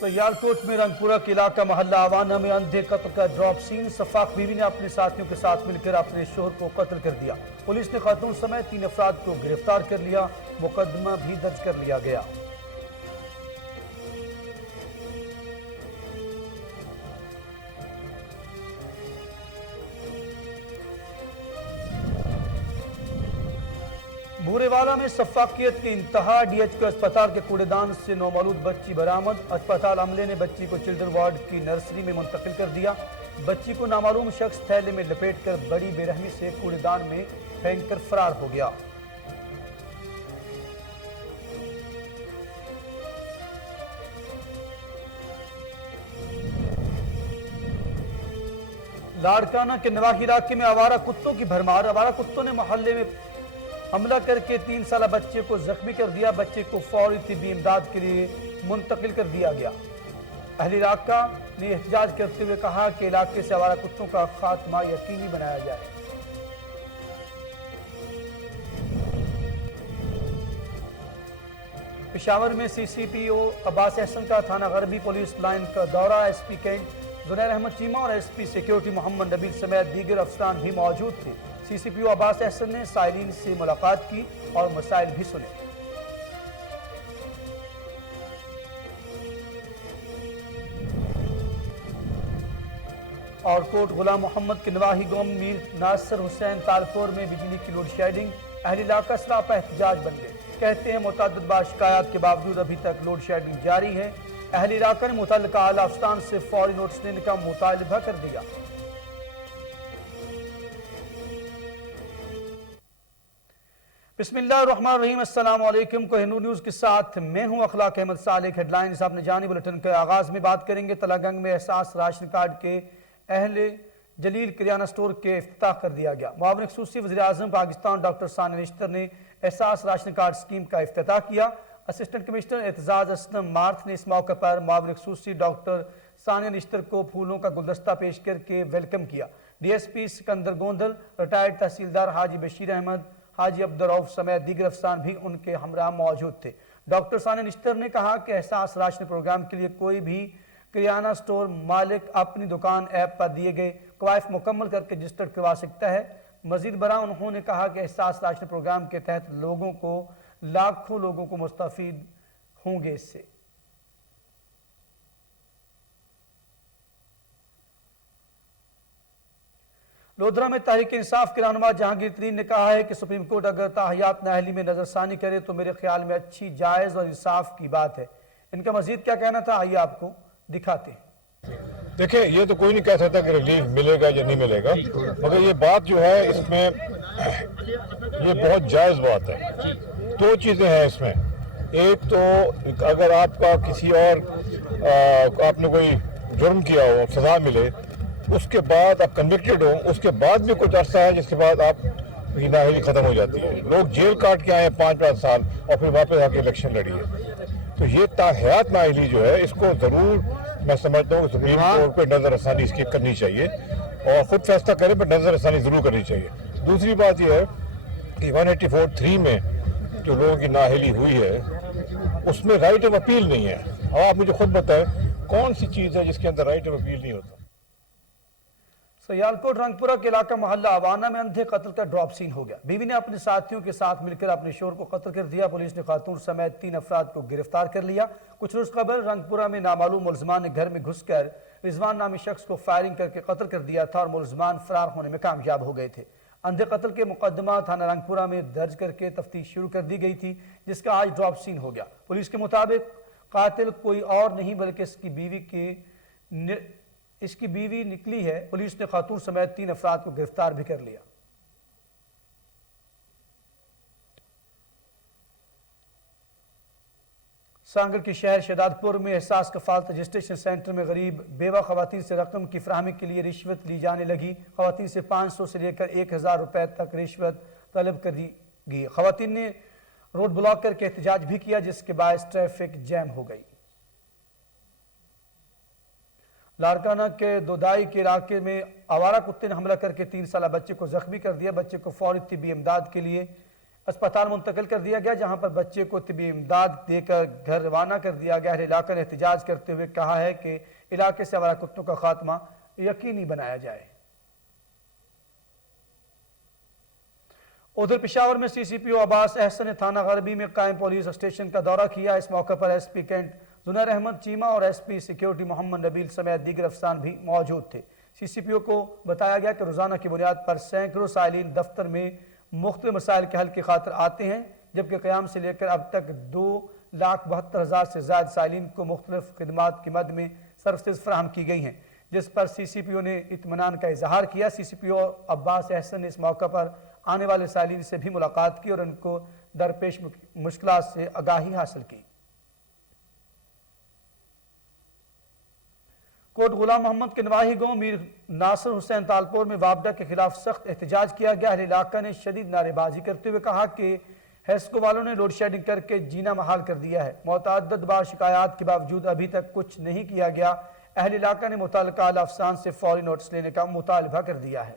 سیالکوٹ میں رنگپورہ کے علاقہ محلہ آوانہ میں اندھے قتل کا ڈراپ سین۔ سفاق بیوی نے اپنے ساتھیوں کے ساتھ مل کر اپنے شوہر کو قتل کر دیا۔ پولیس نے خاتون سمیت 3 افراد کو گرفتار کر لیا، مقدمہ بھی درج کر لیا گیا۔ بورے والا میں سفاقیت کی انتہا، ڈی ایچ کو اسپتال کے کوڑے دان سے نومولود بچی برآمد۔ اسپتال عملے نے بچی کو چلڈرن وارڈ کی نرسری میں منتقل کر دیا۔ بچی کو نامعلوم شخص تھیلے میں لپیٹ کر بڑی بے رحمی سے کوڑے دان میں پھینک کر فرار ہو گیا۔ لاڑکانہ کے نواحی علاقے میں آوارہ کتوں کی بھرمار۔ آوارہ کتوں نے محلے میں حملہ کر کے 3 سالہ بچے کو زخمی کر دیا۔ بچے کو فوری طبی امداد کے لیے منتقل کر دیا گیا۔ اہل علاقہ نے احتجاج کرتے ہوئے کہا کہ علاقے سے آوارہ کتوں کا خاتمہ یقینی بنایا جائے۔ پشاور میں سی سی پی او عباس احسن کا تھانہ غربی پولیس لائن کا دورہ۔ S P cantt Zunair Ahmed Cheema اور ایس پی سیکیورٹی محمد نبیل سمیت دیگر افسران بھی موجود تھے۔ سی سی پی او عباس احسن نے سائلین سے ملاقات کی اور مسائل بھی سنے۔ اور کوٹ غلام محمد کے نواحی گاؤں میر ناصر حسین تالپور میں بجلی کی لوڈ شیڈنگ۔ اہل علاقہ سراپا احتجاج بن گئے۔ کہتے ہیں متعدد بار شکایات کے باوجود ابھی تک لوڈ شیڈنگ جاری ہے۔ اہل علاقہ نے متعلقہ اعلیٰ افسران سے فوری نوٹس دینے کا مطالبہ کر دیا۔ بسم اللہ الرحمن الرحیم، السلام علیکم۔ کوہ نور نیوز کے ساتھ میں ہوں اخلاق احمد صالح۔ ہیڈ لائنز آپ نے جانی، بلٹن کے آغاز میں بات کریں گے تلنگانگ میں احساس راشن کارڈ کے اہل جلیل کریانہ سٹور کے افتتاح کر دیا گیا۔ معاون خصوصی وزیر اعظم پاکستان ڈاکٹر ثانیہ نشتر نے احساس راشن کارڈ اسکیم کا افتتاح کیا۔ اسسٹنٹ کمشنر اعتزاز اسلم مارتھ نے اس موقع پر معاون خصوصی ڈاکٹر ثانیہ نشتر کو پھولوں کا گلدستہ پیش کر کے ویلکم کیا۔ D S P Sikandar Gondal, retired تحصیلدار حاجی بشیر احمد، حاجی عبدالرؤف سمیت دیگر افسران بھی ان کے ہمراہ موجود تھے۔ ڈاکٹر ثانیہ نشتر نے کہا کہ احساس راشن پروگرام کے لیے کوئی بھی کریانہ سٹور مالک اپنی دکان ایپ پر دیے گئے قوائف مکمل کر کے رجسٹرڈ کروا سکتا ہے۔ مزید برآں انہوں نے کہا کہ احساس راشن پروگرام کے تحت لاکھوں لوگوں کو مستفید ہوں گے اس سے۔ لودھرا میں تحریک انصاف کے رہنما جہانگیر ترین نے کہا ہے کہ سپریم کورٹ اگر تاحیات نااہلی میں نظر ثانی کرے تو میرے خیال میں اچھی، جائز اور انصاف کی بات ہے۔ ان کا مزید کیا کہنا تھا، آئیے آپ کو دکھاتے ہیں۔ دیکھیں، یہ تو کوئی نہیں کہہ سکتا کہ ریلیف ملے گا یا نہیں ملے گا، مگر یہ بات جو ہے اس میں یہ بہت جائز بات ہے۔ 2 چیزیں ہیں اس میں۔ ایک تو اگر آپ کا کسی اور آپ نے کوئی جرم کیا ہو، سزا ملے، اس کے بعد آپ کنوکٹڈ ہو، اس کے بعد بھی کچھ عرصہ ہے جس کے بعد آپ کی نااہلی ختم ہو جاتی ہے۔ لوگ جیل کاٹ کے آئے 5-5 سال اور پھر واپس آ کے الیکشن لڑی ہے۔ تو یہ تاحیات نااہلی جو ہے اس کو ضرور میں سمجھتا ہوں کہ سپریم کورٹ پہ نظر ثانی اس کی کرنی چاہیے اور خود فیصلہ کرے، پر نظر ثانی ضرور کرنی چاہیے۔ دوسری بات یہ ہے کہ 184(3) میں جو لوگوں کی نااہلی ہوئی ہے اس میں رائٹ آف اپیل نہیں ہے۔ اب آپ مجھے خود بتائیں کون سی چیز ہے جس کے اندر رائٹ آف اپیل نہیں ہوتا؟ سیالکوٹ رنگپورہ کے علاقہ محلہ آوانہ میں اندھے قتل کا ڈراپ سین ہو گیا۔ بیوی نے اپنے ساتھیوں کے ساتھ مل کر اپنے شوہر کو قتل کر دیا۔ پولیس نے خاتون سمیت 3 افراد کو گرفتار کر لیا۔ کچھ روز قبل رنگپورہ میں نامعلوم ملزمان نے گھر میں گھس کر رضوان نامی شخص کو فائرنگ کر کے قتل کر دیا تھا اور ملزمان فرار ہونے میں کامیاب ہو گئے تھے۔ اندھے قتل کے مقدمہ تھانہ رنگپورہ میں درج کر کے تفتیش شروع کر دی گئی تھی، جس کا آج ڈراپ سین ہو گیا۔ پولیس کے مطابق قاتل کوئی اور نہیں بلکہ اس کی بیوی نکلی ہے۔ پولیس نے خاتون سمیت 3 افراد کو گرفتار بھی کر لیا۔ سانگل کے شہر شہداد پور میں احساس کفالت رجسٹریشن سینٹر میں غریب بیوہ خواتین سے رقم کی فراہمی کے لیے رشوت لی جانے لگی۔ خواتین سے 500 سے لے کر 1000 روپے تک رشوت طلب کر دی گئی۔ خواتین نے روڈ بلاک کر کے احتجاج بھی کیا، جس کے باعث ٹریفک جیم ہو گئی۔ لاڑکانہ کے دودائی کے علاقے میں آوارہ کتے نے حملہ کر کے 3 سالہ بچے کو زخمی کر دیا۔ بچے کو فوری طبی امداد کے لیے اسپتال منتقل کر دیا گیا جہاں پر بچے کو طبی امداد دے کر گھر روانہ کر دیا گیا۔ اہل علاقہ نے احتجاج کرتے ہوئے کہا ہے کہ علاقے سے آوارہ کتوں کا خاتمہ یقینی بنایا جائے۔ ادھر پشاور میں سی سی پی او عباس احسن نے تھانہ غربی میں قائم پولیس اسٹیشن کا دورہ کیا۔ اس موقع پر S P cantt Zunair Ahmed Cheema اور ایس پی سیکیورٹی محمد نبیل سمیت دیگر افسران بھی موجود تھے۔ سی سی پی او کو بتایا گیا کہ روزانہ کی بنیاد پر سینکڑوں سائلین دفتر میں مختلف مسائل کے حل کی خاطر آتے ہیں، جبکہ قیام سے لے کر اب تک 2,72,000 سے زائد سائلین کو مختلف خدمات کی مد میں سروسز فراہم کی گئی ہیں، جس پر سی سی پی او نے اطمینان کا اظہار کیا۔ سی سی پی او عباس احسن نے اس موقع پر آنے والے سائلین سے بھی ملاقات کی اور ان کو درپیش مشکلات سے آگاہی حاصل کی۔ کوٹ غلام محمد کے نواحی گاؤں میر ناصر حسین تالپور میں وابڈا کے خلاف سخت احتجاج کیا گیا۔ اہل علاقہ نے شدید نعرے بازی کرتے ہوئے کہا کہ ہیسکو والوں نے لوڈ شیڈنگ کر کے جینا محال کر دیا ہے۔ متعدد بار شکایات کے باوجود ابھی تک کچھ نہیں کیا گیا۔ اہل علاقہ نے متعلقہ اعلیٰ افسران سے فوری نوٹس لینے کا مطالبہ کر دیا ہے۔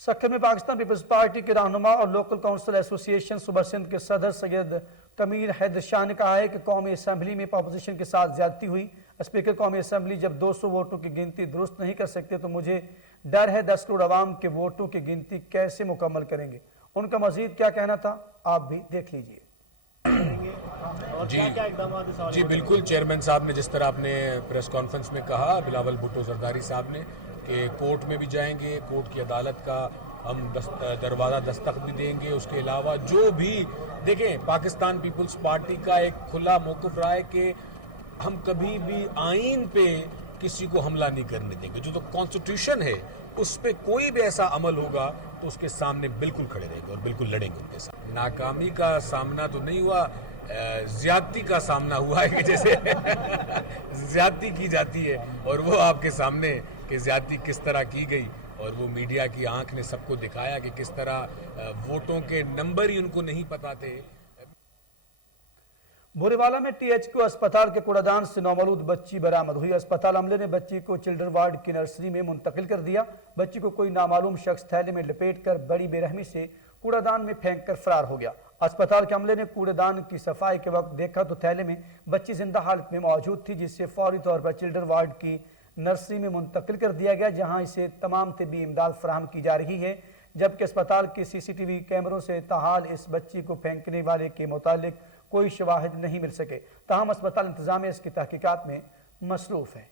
سکھر میں پاکستان پیپلز پارٹی کے رہنما اور لوکل کونسل ایسوسی ایشن صوبہ سندھ کے صدر سید کمیر حیدر شاہ نے کہا ہے کہ قومی اسمبلی میں اپوزیشن کے ساتھ زیادتی ہوئی۔ اسپیکر قومی اسمبلی جب 200 ووٹوں کی گنتی درست نہیں کر سکتے تو مجھے ڈر ہے 10 کروڑ عوام کے ووٹوں کی گنتی کیسے مکمل کریں گے۔ ان کا مزید کیا کہنا تھا آپ بھی دیکھ لیجئے۔ جی بالکل، چیئرمین صاحب نے جس طرح اپنے پریس کانفرنس میں کہا، بلاول بھٹو زرداری صاحب نے، کہ کورٹ میں بھی جائیں گے، کورٹ کی عدالت کا ہم دروازہ دستک بھی دیں گے۔ اس کے علاوہ جو بھی دیکھیں، پاکستان پیپلز پارٹی کا ایک کھلا موقف رہا ہے کہ ہم کبھی بھی آئین پہ کسی کو حملہ نہیں کرنے دیں گے۔ جو تو کانسٹیٹیوشن ہے اس پہ کوئی بھی ایسا عمل ہوگا تو اس کے سامنے بالکل کھڑے رہیں گے اور بالکل لڑیں گے ان کے ساتھ۔ ناکامی کا سامنا تو نہیں ہوا، زیادتی کا سامنا ہوا ہے کہ جیسے زیادتی کی جاتی ہے اور وہ آپ کے سامنے کہ زیادتی کس طرح کی گئی، اور وہ میڈیا کی آنکھ نے سب کو دکھایا کہ کس طرح ووٹوں کے نمبر ہی ان کو نہیں پتا تھے۔ بھوریوالا میں ٹی ایچ کیو اسپتال کے کوڑا دان سے نومولود بچی برآمد ہوئی۔ اسپتال عملے نے بچی کو چلڈرن وارڈ کی نرسری میں منتقل کر دیا۔ بچی کو کوئی نامعلوم شخص تھیلے میں لپیٹ کر بڑی بے رحمی سے کوڑا دان میں پھینک کر فرار ہو گیا۔ اسپتال کے عملے نے کوڑے دان کی صفائی کے وقت دیکھا تو تھیلے میں بچی زندہ حالت میں موجود تھی، جس سے فوری طور پر چلڈرن وارڈ کی نرسری میں منتقل کر دیا گیا، جہاں اسے تمام طبی امداد فراہم کی جا رہی ہے، جبکہ اسپتال کے سی سی ٹی وی کیمروں سے تاحال اس بچی کو پھینکنے والے کے متعلق کوئی شواہد نہیں مل سکے۔ تاہم اسپتال انتظامیہ اس کی تحقیقات میں مصروف ہے۔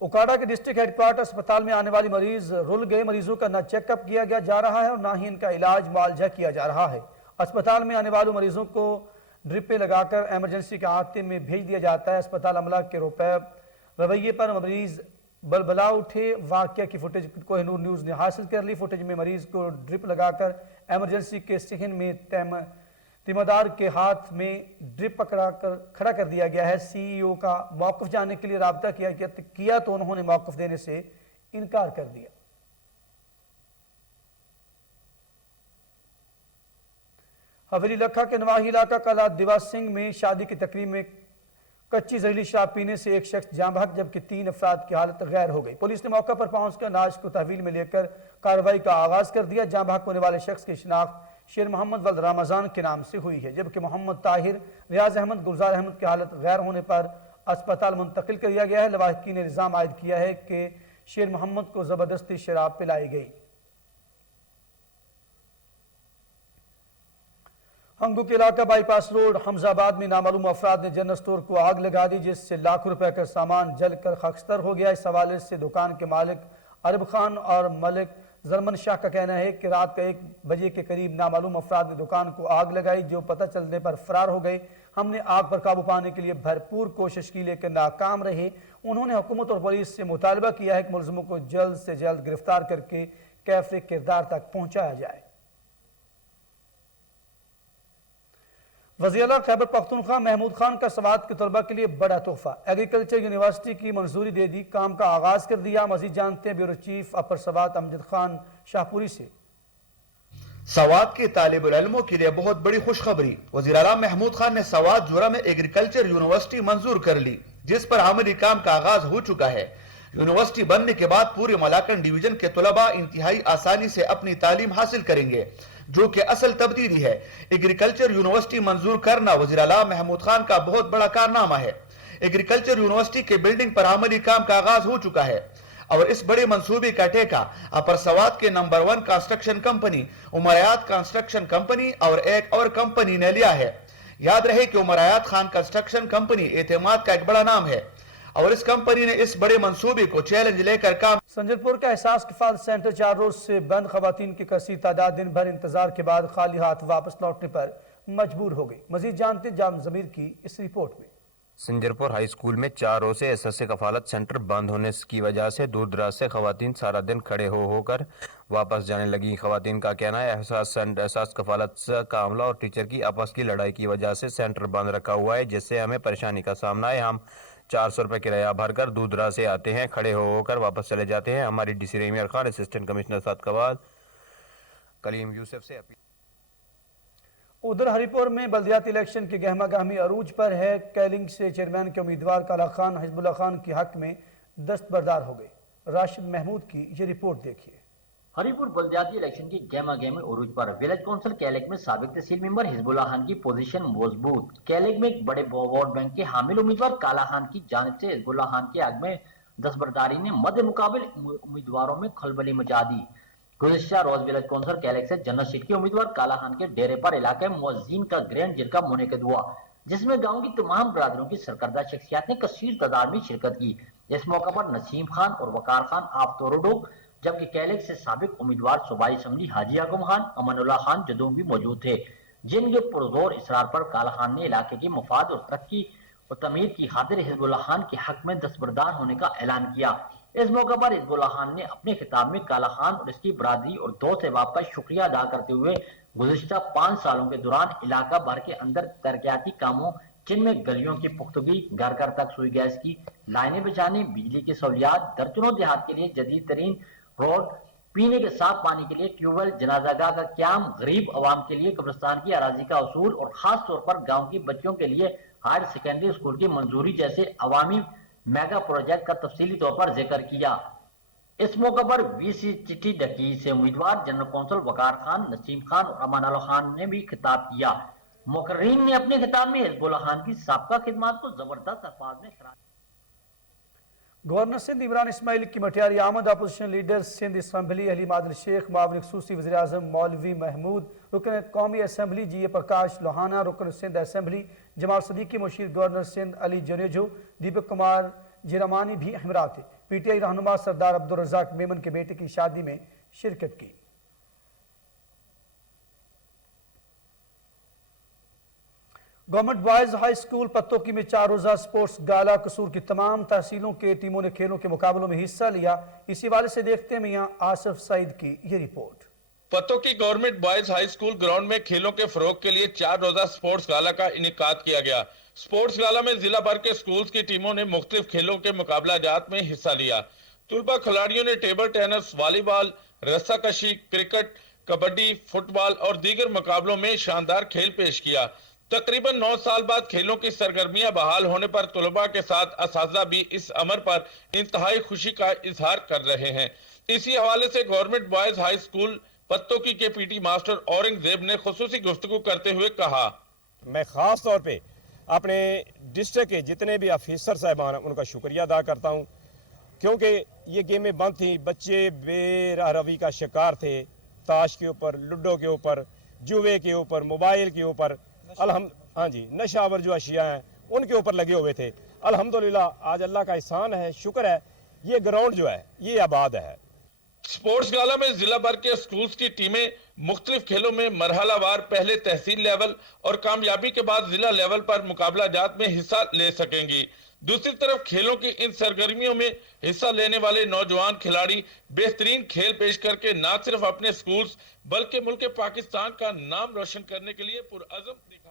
اوکاڑا کے ڈسٹرکٹ ہیڈ کوارٹر اسپتال میں آنے والی مریض رل گئے مریضوں کا نہ چیک اپ کیا جا رہا ہے اور نہ ہی ان کا علاج معالجہ کیا جا رہا ہے۔ اسپتال میں آنے والے مریضوں کو ڈرپیں لگا کر ایمرجنسی کے احاطے میں بھیج دیا جاتا ہے۔ اسپتال عملہ کے رویے پر مریض بلبلا اٹھے۔ واقعہ کی فوٹیج کوہ نور نیوز نے حاصل کر لی۔ فوٹیج میں مریض کو ڈرپ لگا کر ایمرجنسی کے صحن میں تیمدار کے ہاتھ میں ڈرپ پکڑا کر کھڑا کر دیا گیا ہے۔ سی ای او کا موقف جاننے کے لیے رابطہ کیا تو انہوں نے موقف دینے سے انکار کر دیا۔ حویلی لکھا کے نواحی علاقہ قلعہ دیوا سنگھ میں شادی کی تقریب میں کچی زہریلی شراب پینے سے ایک شخص جاں بحق جبکہ 3 افراد کی حالت غیر ہو گئی۔ پولیس نے موقع پر پہنچ کر ناز کو تحویل میں لے کر کارروائی کا آغاز کر دیا۔ جاں بحق ہونے والے شخص کی شناخت شیر محمد ولد رمضان کے نام سے ہوئی ہے، جبکہ محمد طاہر، ریاض احمد، گلزار احمد کی حالت غیر ہونے پر اسپتال منتقل کر دیا گیا ہے۔ لواحقین نے الزام عائد کیا ہے کہ شیر محمد کو زبردستی شراب پلائی گئی۔ ہنگو کے علاقہ بائی پاس روڈ حمزہ آباد میں نامعلوم افراد نے جنرل سٹور کو آگ لگا دی، جس سے لاکھوں روپے کا سامان جل کر خاکستر ہو گیا۔ اس حوالے سے دکان کے مالک عرب خان اور ملک زرمن شاہ کا کہنا ہے کہ رات کا 1 بجے کے قریب نامعلوم افراد نے دکان کو آگ لگائی، جو پتہ چلنے پر فرار ہو گئے۔ ہم نے آگ پر قابو پانے کے لیے بھرپور کوشش کی لیکن ناکام رہے۔ انہوں نے حکومت اور پولیس سے مطالبہ کیا ہے کہ ملزموں کو جلد سے جلد گرفتار کر کے کیف کردار تک پہنچایا جائے۔ وزیر اعلیٰ خیبر پختونخوا محمود خان کا سوات کے طلبہ کے لیے بڑا تحفہ، ایگریکلچر یونیورسٹی کی منظوری دے دی، کام کا آغاز کر دیا۔ مزید جانتے ہیں بیورو چیف اپر سوات امجد خان شاہپوری سے۔ سوات کے طالب العلموں کے لیے بہت بڑی خوشخبری، وزیر اعلیٰ محمود خان نے سوات جورہ میں ایگریکلچر یونیورسٹی منظور کر لی، جس پر عملی کام کا آغاز ہو چکا ہے۔ یونیورسٹی بننے کے بعد پورے ملاکنڈ ڈویژن کے طلباء انتہائی آسانی سے اپنی تعلیم حاصل کریں گے، جو کہ اصل تبدیلی ہے۔ ایگریکلچر یونیورسٹی منظور کرنا وزیر اعلیٰ محمود خان کا بہت بڑا کارنامہ ہے۔ ایگریکلچر یونیورسٹی کے بلڈنگ پر عملی کام کا آغاز ہو چکا ہے اور اس بڑے منصوبے کا ٹھیکہ اپر سوات کے نمبر 1 construction company Umariyat construction company اور ایک اور کمپنی نے لیا ہے۔ یاد رہے کہ عمریات خان کنسٹرکشن کمپنی اعتماد کا ایک بڑا نام ہے اور اس کمپنی نے اس بڑے منصوبے کو چیلنج لے کر کام۔ سنجر پور کا احساس کفالت سینٹر 4 روز سے بند، خواتین کی کثیر تعداد دن بھر انتظار کے بعد خالی ہاتھ واپس لوٹنے پر مجبور ہو گئی۔ مزید جانتے ہیں جام ضمیر کی اس رپورٹ میں۔ سنجر پور ہائی اسکول میں 4 روز سے احساس کفالت سینٹر بند ہونے کی وجہ سے دور دراز سے خواتین سارا دن کھڑے ہو کر واپس جانے لگی۔ خواتین کا کہنا ہے احساس کفالت کا عملہ اور ٹیچر کی آپس کی لڑائی کی وجہ سے سینٹر بند رکھا ہوا ہے، جس سے ہمیں پریشانی کا سامنا ہے۔ ہم 400 روپے کرایہ بھر کر دور دراز سے آتے ہیں، کھڑے ہو کر واپس چلے جاتے ہیں۔ ہماری D C Rameer Khan assistant commissioner Sadiqabad Kaleem Yousaf سے اپیل۔ ادھر ہری پور میں بلدیاتی الیکشن کی گہما گہمی عروج پر ہے۔ کیلنگ سے چیئرمین کے امیدوار کالا خان حزب اللہ خان کے حق میں دستبردار ہو گئے۔ راشد محمود کی یہ رپورٹ دیکھیے۔ ہری پور بلدیاتی الیکشن کی گہما گہمی عروج پر ویلیج کونسل کیلک میں سابق تحصیل ممبر حزب اللہ خان کی پوزیشن مضبوط۔ کیلک میں ایک بڑے ووٹ بینک کے حامل امیدوار کالا خان کی جانب سے حزب اللہ خان کے حق میں دستبرداری نے مد مقابل امیدواروں میں کھلبلی مچا دی۔ گزشتہ روز ویلیج کونسل کیلک سے جنرل سیٹ کے امیدوار کالا خان کے ڈیرے پر علاقے موذین کا گرینڈ جرگہ منعقد ہوا، جس میں گاؤں کی تمام برادریوں کی سرکردہ شخصیات نے کثیر تعداد میں شرکت کی۔ اس موقع پر نسیم خان اور وقار خان آف توروڈو، جبکہ کیلک سے سابق امیدوار صوبائی اسمبلی حاجی یعقوب خان، امن اللہ خان جدوں بھی موجود تھے، جن کے پرزور اصرار پر کالا خان نے علاقے کی مفاد اور ترقی اور تعمیر کی خاطر حزب اللہ خان کے حق میں دستبردار ہونے کا اعلان کیا۔ اس موقع پر حزب اللہ خان نے اپنے خطاب میں کالا خان اور اس کی برادری اور دوست احباب کا شکریہ ادا کرتے ہوئے گزشتہ 5 سالوں کے دوران علاقہ بھر کے اندر ترقیاتی کاموں، جن میں گلیوں کی پختگی، گھر گھر تک سوئی گیس کی لائنیں بچھانے، بجلی کی سہولیات، درجنوں دیہات کے لیے جدید ترین روڈ، پینے کے صاف پانی کے لیے ٹیوب ویل، جنازہ گاہ کا قیام، غریب عوام کے لیے قبرستان کی اراضی کا حصول اور خاص طور پر گاؤں کی بچیوں کے لیے ہائر سیکنڈری اسکول کی منظوری جیسے عوامی میگا پروجیکٹ کا تفصیلی طور پر ذکر کیا۔ اس موقع پر وی سی چٹھی ڈکی سے امیدوار جنرل کونسل وقار خان، نسیم خان اور امان اللہ خان نے بھی خطاب کیا۔ مقررین نے اپنے خطاب میں حزب اللہ خان کی سابقہ خدمات کو زبردست الفاظ میں خراج۔ گورنر سندھ عمران اسماعیل کی مٹیاری آمد، اپوزیشن لیڈر سندھ اسمبلی علی عادل شیخ، معاون خصوصی وزیر اعظم مولوی محمود، رکن قومی اسمبلی جی اے پرکاش لوہانا، رکن سندھ اسمبلی جمال صدیقی، مشیر گورنر سندھ علی جنیجو، دیپک کمار جیرامانی بھی ہمراہ تھے۔ پی ٹی آئی رہنما سردار عبدالرزاق میمن کے بیٹے کی شادی میں شرکت کی۔ Government boys high school Pattoki میں 4 روزہ سپورٹس گالا، قصور کی تمام تحصیلوں کے ٹیموں نے کھیلوں کے مقابلوں میں حصہ لیا۔ اسی والے سے دیکھتے ہیں میاں آصف سعید کی یہ report. Pattoki government boys high school ground میں کھیلوں کے فروغ کے لیے 4 روزہ سپورٹس گالا کا انعقاد کیا گیا۔ سپورٹس گالا میں ضلع بھر کے سکولز کی ٹیموں نے مختلف کھیلوں کے مقابلہ جات میں حصہ لیا۔ طلبہ کھلاڑیوں نے ٹیبل ٹینس، والی بال، رسہ کشی، کرکٹ، کبڈی، فٹ بال اور دیگر مقابلوں میں شاندار کھیل پیش کیا۔ تقریباً 9 سال بعد کھیلوں کی سرگرمیاں بحال ہونے پر طلباء کے ساتھ اساتذہ بھی اس امر پر انتہائی خوشی کا اظہار کر رہے ہیں۔ اسی حوالے سے government boys high school Pattoki کے پی ٹی ماسٹر اورنگزیب نے خصوصی گفتگو کرتے ہوئے کہا، میں خاص طور پہ اپنے ڈسٹرکٹ کے جتنے بھی آفیسر صاحبان ہیں ان کا شکریہ ادا کرتا ہوں، کیونکہ یہ گیمیں بند تھیں، بچے بے راہ روی کا شکار تھے، تاش کے اوپر، لڈو کے اوپر، جوے کے اوپر، موبائل کے اوپر، نشہ آور جو اشیاء ہیں ان کے اوپر لگے ہوئے تھے۔ الحمدللہ آج اللہ کا احسان ہے، شکر ہے، یہ گراؤنڈ جو ہے یہ آباد ہے۔ سپورٹس گالا میں ضلع بھر کے سکولز کی ٹیمیں مختلف کھیلوں میں مرحلہ وار پہلے تحصیل لیول اور کامیابی کے بعد ضلع لیول پر مقابلہ جات میں حصہ لے سکیں گی۔ دوسری طرف کھیلوں کی ان سرگرمیوں میں حصہ لینے والے نوجوان کھلاڑی بہترین کھیل پیش کر کے نہ صرف اپنے سکولز بلکہ ملک پاکستان کا نام روشن کرنے کے لیے پرعزم دکھا۔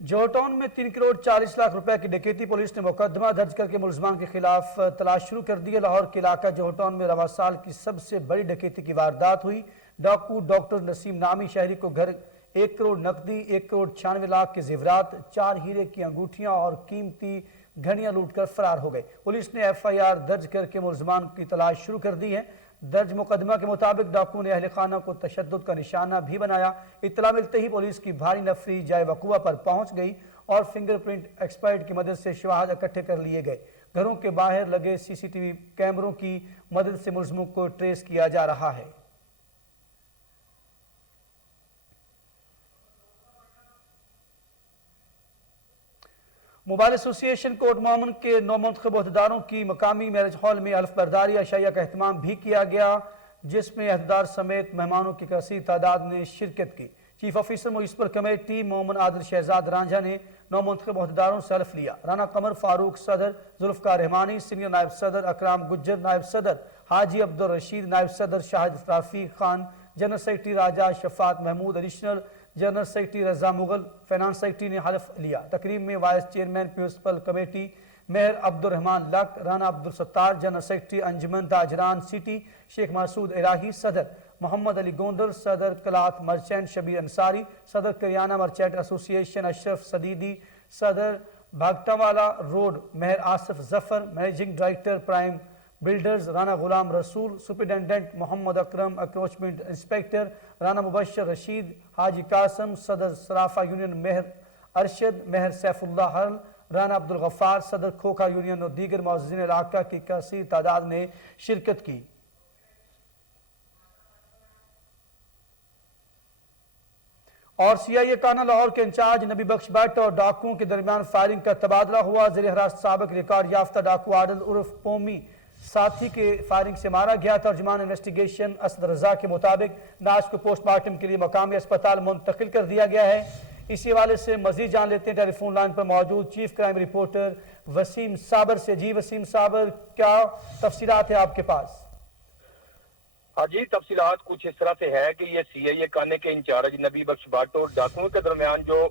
جوہر میں 3 کروڑ 40 لاکھ روپے کی ڈکیتی، پولیس نے مقدمہ درج کر کے ملزمان کے خلاف تلاش شروع کر دی ہے۔ لاہور کے علاقہ جوہر میں رواں سال کی سب سے بڑی ڈکیتی کی واردات ہوئی۔ ڈاکو ڈاکٹر نسیم نامی شہری کو گھر 1 کروڑ نقدی، 1 کروڑ 96 لاکھ کے زیورات، 4 ہیرے کی انگوٹھیاں اور قیمتی گھڑیاں لوٹ کر فرار ہو گئے۔ پولیس نے FIR درج کر کے ملزمان کی تلاش شروع کر دی ہے۔ درج مقدمہ کے مطابق ڈاکو نے اہل خانہ کو تشدد کا نشانہ بھی بنایا۔ اطلاع ملتے ہی پولیس کی بھاری نفری جائے وقوع پر پہنچ گئی اور فنگر پرنٹ ایکسپرٹ کی مدد سے شواہد اکٹھے کر لیے گئے۔ گھروں کے باہر لگے CCTV کیمروں کی مدد سے ملزموں کو ٹریس کیا جا رہا ہے۔ موبائل ایسوسی ایشن کوٹ مومن کے نومنتخب عہدیداروں کی مقامی میرج ہال میں حلف برداری عشائیہ کا اہتمام بھی کیا گیا، جس میں عہدیدار سمیت مہمانوں کی کثیر تعداد نے شرکت کی۔ چیف آفیسر میونسپل کمیٹی مومن عادل شہزاد رانجھا نے نومنتخب عہدیداروں سے حلف لیا۔ رانا قمر فاروق صدر، ذوالفقار رحمانی سینئر نائب صدر، اکرام گجر نائب صدر، حاجی عبدالرشید نائب صدر، شاہد رفیق خان جنرل سیکرٹری، راجہ شفاعت محمود ایڈیشنل جنرل سیکرٹری، رضا مغل فائنانس سیکرٹری نے حلف لیا۔ تقریب میں وائس چیئرمین میونسپل کمیٹی مہر عبدالرحمان لک، رانا عبدالستار جنرل سیکرٹری، انجمن تاجران سٹی شیخ مسعود الہی صدر، محمد علی گوندر صدر، کلاتھ مرچنٹ شبیر انصاری صدر، کریانہ مرچنٹ ایسوسی ایشن اشرف صدیدی صدر، Bhagtawala road Mehr Asif Zafar, managing director prime builders Rana Ghulam Rasool, superintendent Muhammad Akram, encroachment inspector Rana Mubashir Rasheed, Haji Qasim صدر، صرافہ یونین مہر ارشد، مہر سیف اللہ حرل، رانا عبدالغفار صدر، کھوکھا یونین اور دیگر معززین علاقہ کی کثیر تعداد نے شرکت کی۔ اور CIA کانا لاہور کے انچارج نبی بخش بٹ اور ڈاکوؤں کے درمیان فائرنگ کا تبادلہ ہوا۔ زیر حراست سابق ریکارڈ یافتہ ڈاکو عادل عرف پومی ساتھی کے فائرنگ سے مارا گیا۔ ترجمان انویسٹیگیشن اسد رضا کے مطابق لاش کو پوسٹ مارٹم کے لیے مقامی اسپتال منتقل کر دیا گیا ہے۔ اسی حوالے سے مزید جان لیتے ہیں ٹیلی فون لائن پر موجود چیف کرائم رپورٹر وسیم صابر سے۔ جی وسیم صابر، کیا تفصیلات ہیں آپ کے پاس؟ ہاں جی، تفصیلات کچھ اس طرح سے ہے کہ یہ CIA کانے کے انچارج نبی بخش بٹ اور ڈاکوؤں کے درمیان جو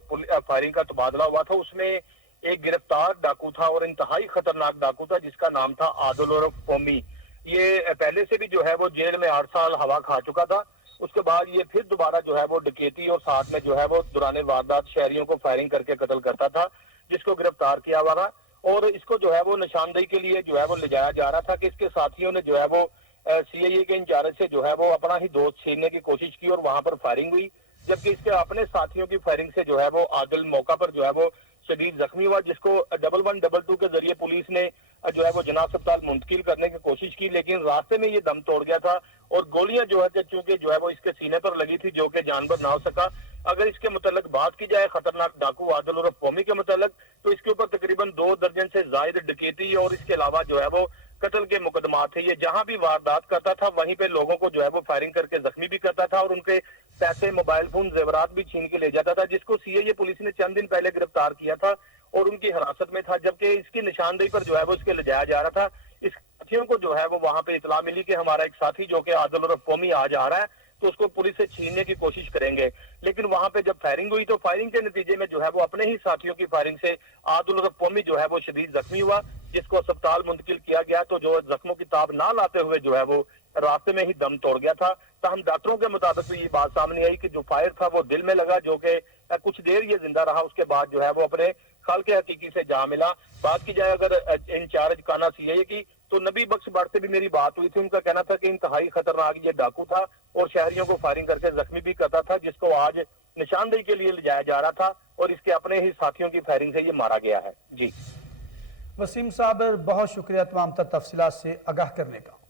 فائرنگ کا تبادلہ ہوا تھا، اس میں ایک گرفتار ڈاکو تھا اور انتہائی خطرناک ڈاکو تھا جس کا نام تھا عادل عرف پومی۔ یہ پہلے سے بھی جو ہے وہ جیل میں 8 سال ہوا کھا چکا تھا۔ اس کے بعد یہ پھر دوبارہ جو ہے وہ ڈکیتی اور ساتھ میں جو ہے وہ دوران واردات شہریوں کو فائرنگ کر کے قتل کرتا تھا، جس کو گرفتار کیا ہوا تھا اور اس کو جو ہے وہ نشاندہی کے لیے جو ہے وہ لے جایا جا رہا تھا کہ اس کے ساتھیوں نے جو ہے وہ CIA کے انچارج سے جو ہے وہ اپنا ہی دوست چھیننے کی کوشش کی اور وہاں پر فائرنگ ہوئی، جبکہ اس کے اپنے ساتھیوں کی فائرنگ سے جو ہے وہ عادل موقع پر جو ہے وہ شدید زخمی ہوا، جس کو 1122 کے ذریعے پولیس نے جو ہے وہ جناح اسپتال منتقل کرنے کی کوشش کی، لیکن راستے میں یہ دم توڑ گیا تھا اور گولیاں جو ہے کہ چونکہ جو ہے وہ اس کے سینے پر لگی تھی جو کہ جانبر نہ ہو سکا۔ اگر اس کے متعلق بات کی جائے خطرناک ڈاکو عادل عرف پومی کے متعلق، تو اس کے اوپر تقریباً 2 درجن سے زائد ڈکیتی اور اس کے علاوہ جو ہے وہ قتل کے مقدمات تھے۔ یہ جہاں بھی واردات کرتا تھا وہیں پہ لوگوں کو جو ہے وہ فائرنگ کر کے زخمی بھی کرتا تھا اور ان کے پیسے، موبائل فون، زیورات بھی چھین کے لے جاتا تھا، جس کو CIA پولیس نے چند دن پہلے گرفتار کیا تھا اور ان کی حراست میں تھا، جبکہ اس کی نشاندہی پر جو ہے وہ اس کے لے جایا جا رہا تھا۔ اس ساتھیوں کو جو ہے وہ وہاں پہ اطلاع ملی کہ ہمارا ایک ساتھی جو کہ عادل عرف پومی آج آ رہا ہے تو اس کو پولیس سے چھیننے کی کوشش کریں گے، لیکن وہاں پہ جب فائرنگ ہوئی تو فائرنگ کے نتیجے میں جو ہے وہ اپنے ہی ساتھیوں کی فائرنگ سے عادل عرف پومی جو ہے وہ شدید زخمی ہوا، جس کو اسپتال منتقل کیا گیا تو جو زخموں کی تاب نہ لاتے ہوئے جو ہے وہ راستے میں ہی دم توڑ گیا تھا۔ تاہم ڈاکٹروں کے مطابق بھی یہ بات سامنے آئی کہ جو فائر تھا وہ دل میں لگا، جو کہ کچھ دیر یہ زندہ رہا، اس کے بعد جو ہے وہ اپنے خالق حقیقی سے جا ملا۔ بات کی جائے اگر انچارج کانا CIA کی تو نبی بخش بٹ سے بھی میری بات ہوئی تھی، ان کا کہنا تھا کہ انتہائی خطرناک یہ ڈاکو تھا اور شہریوں کو فائرنگ کر کے زخمی بھی کرتا تھا، جس کو آج نشاندہی کے لیے لے جایا جا رہا تھا اور اس کے اپنے ہی ساتھیوں کی فائرنگ سے یہ مارا گیا ہے۔ جی وسیم صابر، بہت شکریہ تمام تر تفصیلات سے آگاہ کرنے کا۔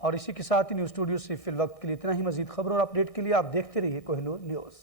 اور اسی کے ساتھ ہی نیوز اسٹوڈیو سے فی الوقت کے لیے اتنا ہی۔ مزید خبر اور اپڈیٹ کے لیے آپ دیکھتے رہیے کوہ نور نیوز۔